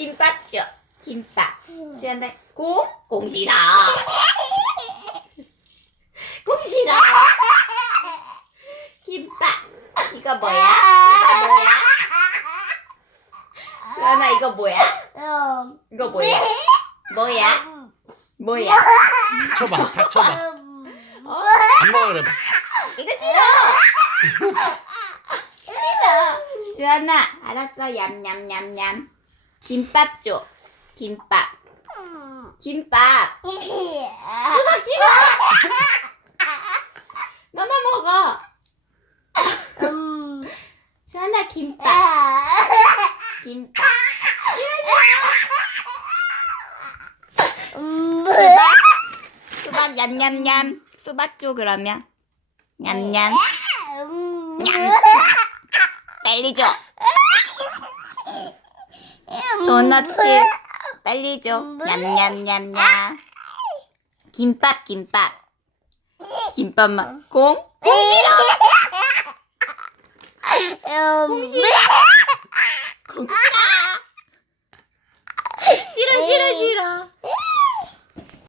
김밥 줘. 김밥. 주한다. 공? 공 싫어. 공 싫어. 김밥. 이거 뭐야? 이거 뭐야? 주한아 이거 뭐야? 이거 뭐야? 뭐야? 뭐야? 쳐봐, 다 쳐봐. 어? 안 먹으래. 이거 싫어. 싫어. 주한아 알았어. 얌얌얌얌. 김밥 줘. 김밥. 김밥. 수박 싫어. 너나 먹어. 주한아 김밥. 김밥. 수박. 수박 냠냠냠. 수박 줘 그러면. 냠냠. 냠. 빨리 줘. 도넛츠. 빨리 줘. 냠냠냠냠. 김밥 김밥. 김밥만. 공? 공 싫어. 공 싫어.